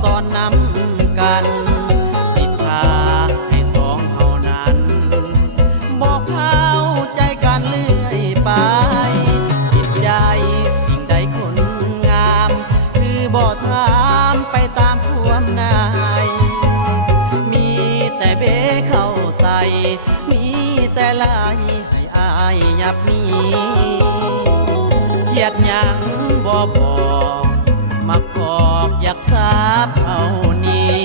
สอนนำกันสิทาให้สองเฮานั้นบอกเข้าใจกันเรื่อยไปจิตใจสิ่งใดคนงามคือบ่ถามไปตามความนายมีแต่เบ้เข้าใส่มีแต่ลายให้อายยับมีเกียดยังบ่บอกมักกอกอยากทราบเอานี้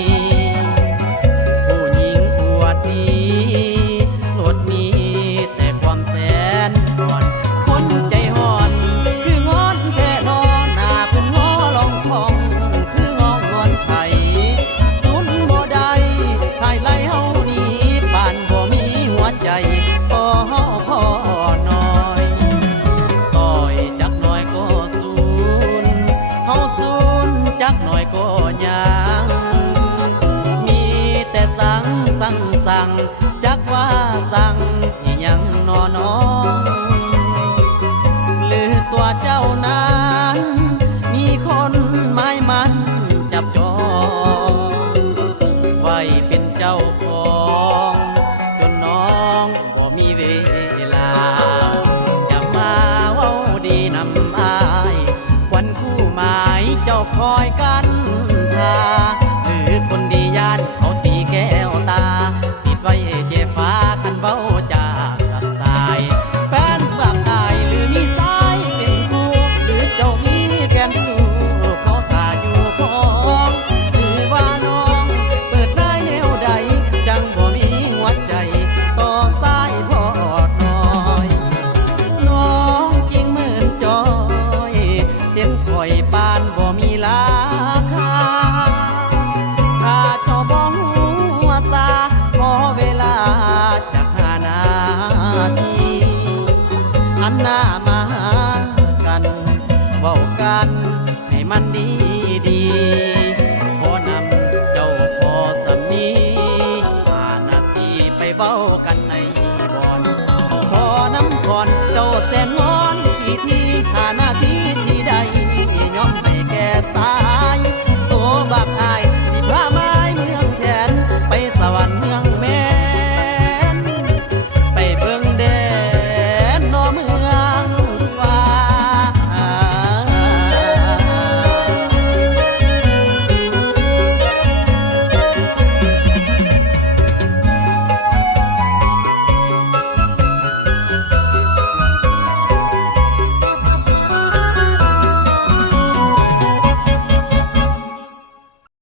ผู้หญิงอวดดีโลดนี้แต่ความแสนอ่อนคนใจห่อนคืองอนแค่นอนหน้าเป็นงอลองทองคืององนวลไผ่สุนบ่ได้ภายไล่เฮานี้ป่านบ่มีหัวใจพอพอน้อยต่อยจักหน่อยก็สูญเฮาสูญจักหน่อยก็ยังมีแต่สั่งจักว่าสั่งอีหยังนอน้องหรือตัวเจ้านั้นมีคนหมายมันจับจองไว้เป็นเจ้าของจนน้องบ่มีเวลาจะมาเว้าดีนำอายควันคู่หมายเจ้าคอยกันทาหรือคนดีย่านเขาตีแก้วตาติดไว้เจ็บฟ้าคันเว้าจากหลักสายแฟนบักอายหรือมีสายเป็นคู่หรือเจ้ามีแก้มสู้เขาท่าอยู่ของหรือว่าน้องเปิดได้แนวใดจังบ่มีหัวใจต่อสายพอดน้อยน้องจริงเหมือนจอยเห็นข่อยปานบ่มีลา